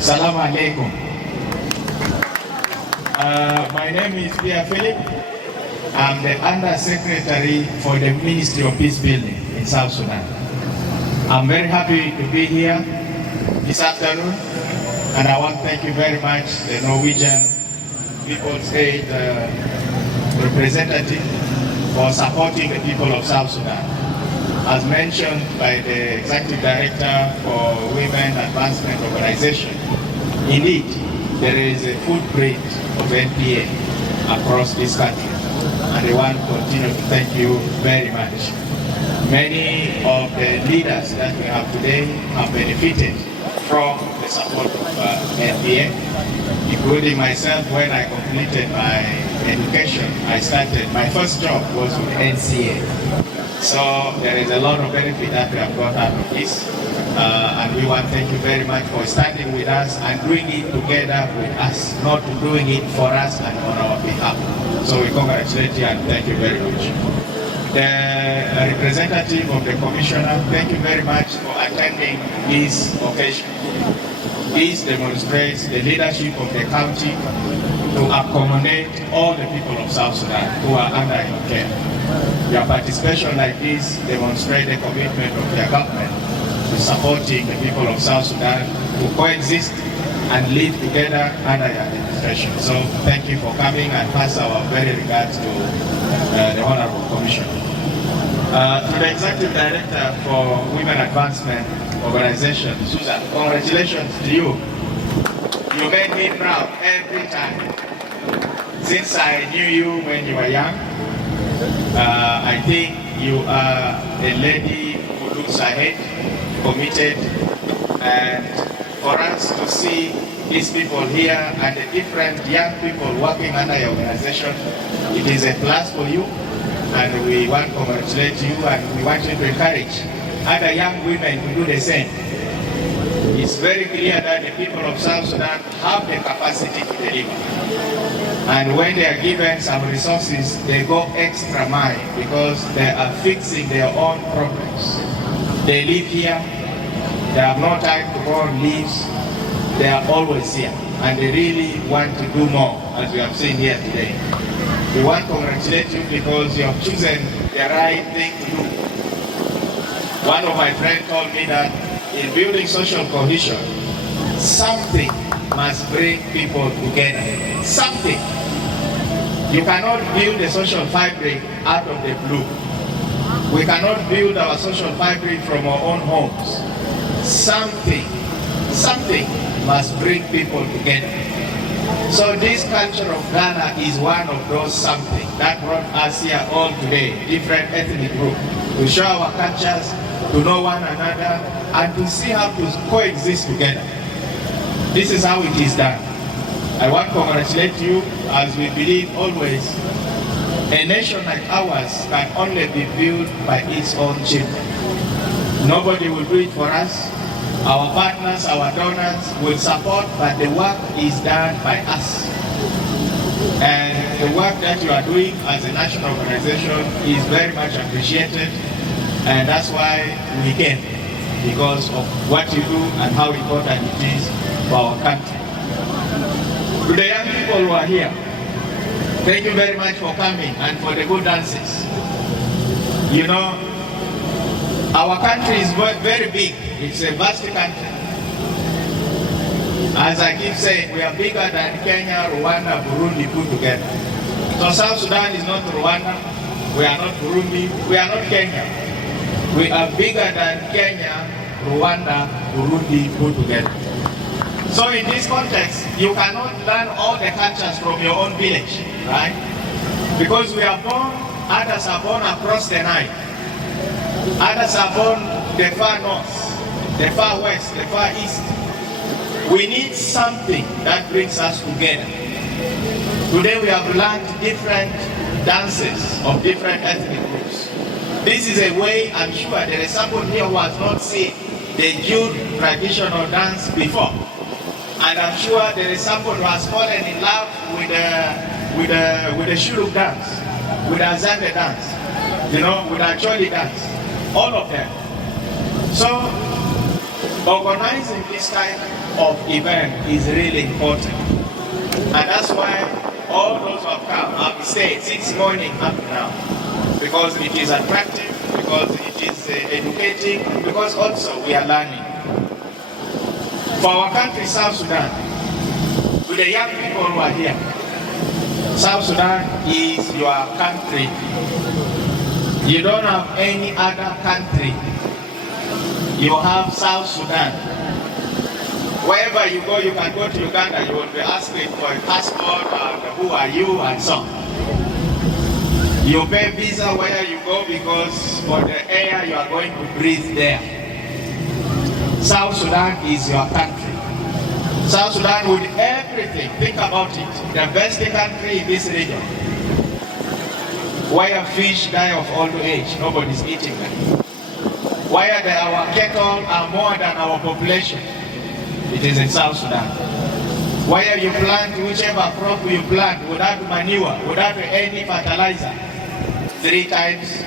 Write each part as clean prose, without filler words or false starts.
Salaam alaikum. My name is Pia Philip. I'm the undersecretary for the Ministry of Peacebuilding in South Sudan. I'm very happy to be here this afternoon, and I want to thank you very much, the Norwegian People's Aid representative, for supporting the people of South Sudan. As mentioned by the Executive Director for Women Advancement Organization, indeed, there is a footprint of NPA across this country, and I want to continue to thank you very much. Many of the leaders that we have today have benefited from the support of NPA, including myself. When I completed my education, my first job was with NCA. So there is a lot of benefit that we have got out of this, and we want to thank you very much for standing with us and doing it together with us, not doing it for us and on our behalf. So we congratulate you and thank you very much. The representative of the commissioner, thank you very much for attending this occasion. This demonstrates the leadership of the county to accommodate all the people of South Sudan who are under your care. Your participation like this demonstrates the commitment of your government to supporting the people of South Sudan to coexist and live together under your administration. So thank you for coming, and pass our very regards to the Honorable Commissioner. To the Executive Director for Women Advancement Organization, Susan, congratulations to you. You made me proud every time. Since I knew you when you were young, I think you are a lady who looks ahead, committed, and for us to see these people here and the different young people working under your organization, it is a plus for you, and we want to congratulate you, and we want you to encourage other young women to do the same. It's very clear that the people of South Sudan have the capacity to deliver. And when they are given some resources, they go extra mile because they are fixing their own problems. They live here, they have no time to go on leaves, they are always here, and they really want to do more, as we have seen here today. We want to congratulate you because you have chosen the right thing to do. One of my friends told me that in building social cohesion, something must bring people together. Something. You cannot build a social fabric out of the blue. We cannot build our social fabric from our own homes. Something must bring people together. So this culture of Ghana is one of those something that brought us here all today, different ethnic groups, to show our cultures, to know one another, and to see how to coexist together. This is how it is done. I want to congratulate you, as we believe always, a nation like ours can only be built by its own children. Nobody will do it for us. Our partners, our donors will support, but the work is done by us. And the work that you are doing as a national organization is very much appreciated, and that's why we came, because of what you do and how important it is for our country. To the young people who are here, thank you very much for coming and for the good dances. You know, our country is very big. It's a vast country. As I keep saying, we are bigger than Kenya, Rwanda, Burundi put together. So South Sudan is not Rwanda, we are not Burundi, we are not Kenya. We are bigger than Kenya, Rwanda, Burundi put together. So in this context, you cannot learn all the cultures from your own village, right? Because we are born, others are born across the Nile. Others are born the far north, the far west, the far east. We need something that brings us together. Today we have learned different dances of different ethnic groups. This is a way, I'm sure there is someone here who has not seen the Jude traditional dance before. And I'm sure there is someone who has fallen in love with the Shuluk dance, with the Azande dance, you know, with the Choli dance, all of them. So, organizing this time of event is really important. And that's why all those who have come have stayed since morning up to now. Because it is attractive, because it is educating, because also we are learning. For our country, South Sudan, with the young people who are here, South Sudan is your country. You don't have any other country. You have South Sudan. Wherever you go, you can go to Uganda, you will be asking for a passport and who are you and so on. You pay visa where you go because for the air you are going to breathe there. South Sudan is your country. South Sudan with everything, think about it, the best country in this region. Where fish die of old age, nobody's eating them. Where our cattle are more than our population, it is in South Sudan. Where you plant whichever crop you plant without manure, without any fertilizer, 3 times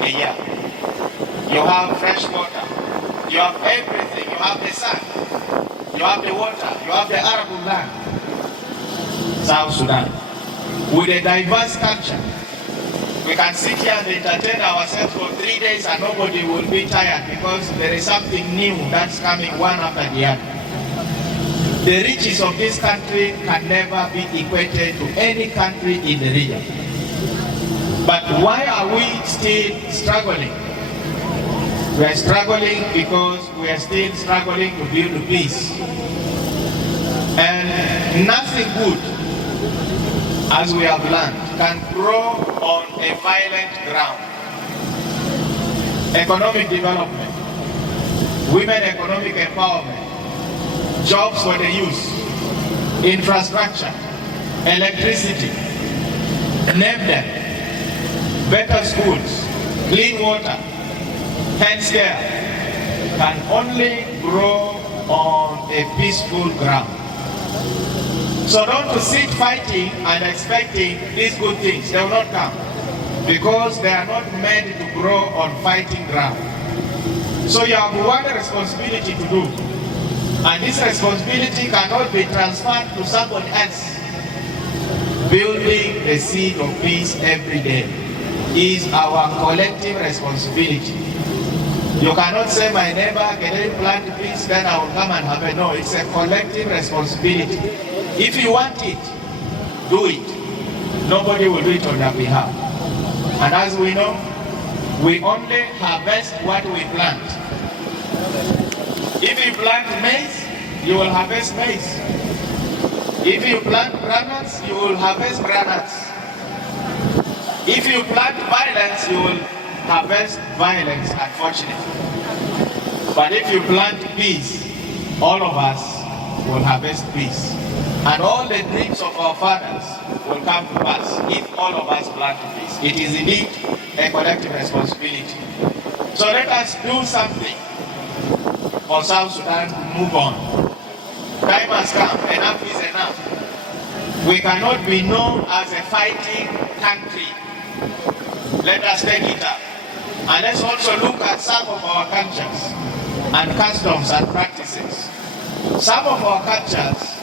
a year. You have fresh water, you have everything, you have the sun, you have the water, you have the arable land. South Sudan, with a diverse culture. We can sit here and entertain ourselves for 3 days and nobody will be tired because there is something new that's coming one after the other. The riches of this country can never be equated to any country in the region. But why are we still struggling? We are struggling because we are still struggling to build peace. And nothing good, as we have learned, can grow on a violent ground. Economic development, women economic empowerment, jobs for the youth, infrastructure, electricity, name them, better schools, clean water, healthcare, can only grow on a peaceful ground. So don't sit fighting and expecting these good things. They will not come because they are not made to grow on fighting ground. So you have one responsibility to do, and this responsibility cannot be transferred to somebody else. Building the seed of peace every day is our collective responsibility. You cannot say, my neighbor, can I plant peace, then I will come and have it. No, it's a collective responsibility. If you want it, do it. Nobody will do it on your behalf. And as we know, we only harvest what we plant. If you plant maize, you will harvest maize. If you plant granules, you will harvest granules. If you plant violence, you will harvest violence, unfortunately. But if you plant peace, all of us will harvest peace. And all the dreams of our fathers will come to pass if all of us plant peace. It is indeed a collective responsibility. So let us do something for South Sudan to move on. Time has come, enough is enough. We cannot be known as a fighting country. Let us take it up. And let's also look at some of our cultures and customs and practices. Some of our cultures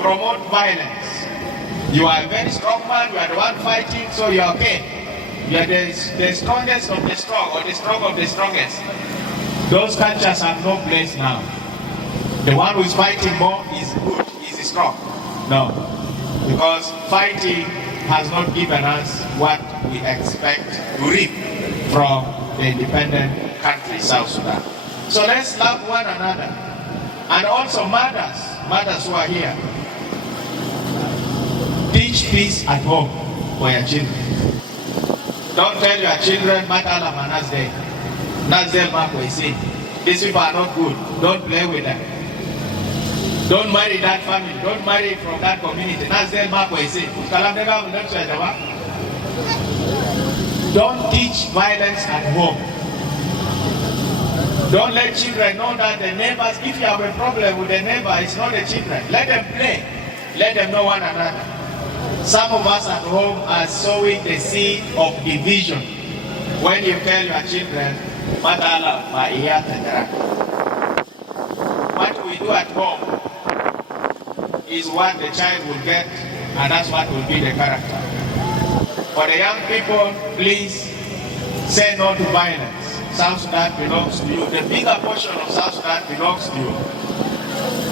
promote violence. You are a very strong man, you are the one fighting, so you are okay. You are the strongest of the strong, or the strong of the strongest. Those cultures have no place now. The one who is fighting more is good, is strong. No, because fighting has not given us what we expect to reap from the independent country, South Sudan. So let's love one another. And also mothers who are here, teach peace at home for your children. Don't tell your children, Matala Manasde, Nazel Makwesi. These people are not good. Don't play with them. Don't marry that family. Don't marry from that community. Nazel Makwesi. Don't teach violence at home. Don't let children know that the neighbors, if you have a problem with the neighbor, it's not the children. Let them play. Let them know one another. Some of us at home are sowing the seed of division. When you tell your children, what we do at home is what the child will get, and that's what will be the character. For the young people, please say no to violence. South Sudan belongs to you. The bigger portion of South Sudan belongs to you.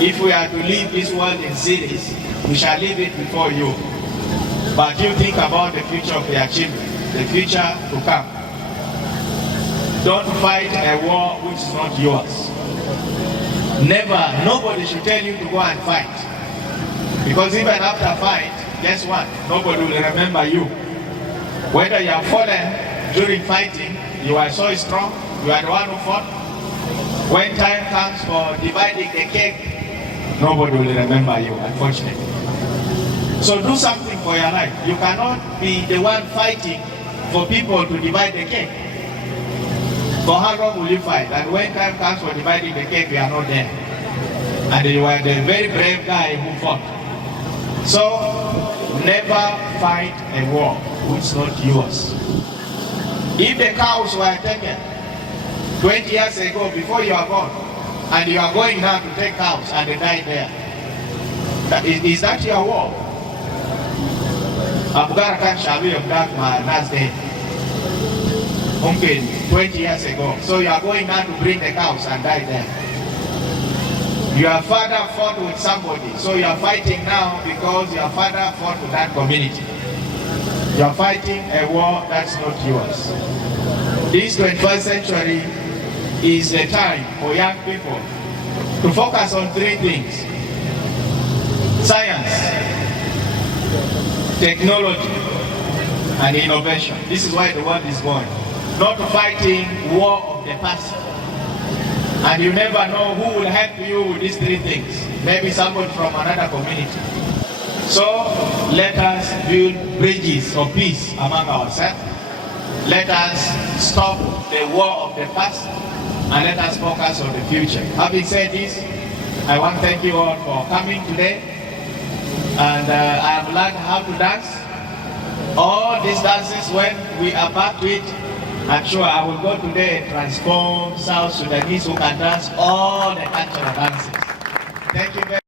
If we are to leave this world in cities, we shall leave it before you. But you think about the future of your children, the future to come. Don't fight a war which is not yours. Never, nobody should tell you to go and fight. Because even after fight, guess what? Nobody will remember you. Whether you are fallen during fighting, you are so strong, you are the one who fought. When time comes for dividing the cake, nobody will remember you, unfortunately. So do something for your life. You cannot be the one fighting for people to divide the cake. For how long will you fight? And when time comes for dividing the cake, we are not there. And you are the very brave guy who fought. So, never fight a war which is not yours. If the cows were taken 20 years ago before you are born, and you are going now to take cows and they die there, is that your war? Abgarakan Shabi of that man last day. 20 years ago. So you are going now to bring the cows and die there. Your father fought with somebody, so you are fighting now because your father fought with that community. You are fighting a war that's not yours. This 21st century is the time for young people to focus on three things: science, technology, and innovation. This is why the world is going. Not fighting war of the past. And you never know who will help you with these three things. Maybe somebody from another community. So let us build bridges of peace among ourselves. Let us stop the war of the past and let us focus on the future. Having said this, I want to thank you all for coming today. And I have learned how to dance. All these dances, when we are back to it, I'm sure I will go today and transform South Sudanese who can dance all the cultural dances. Thank you very much.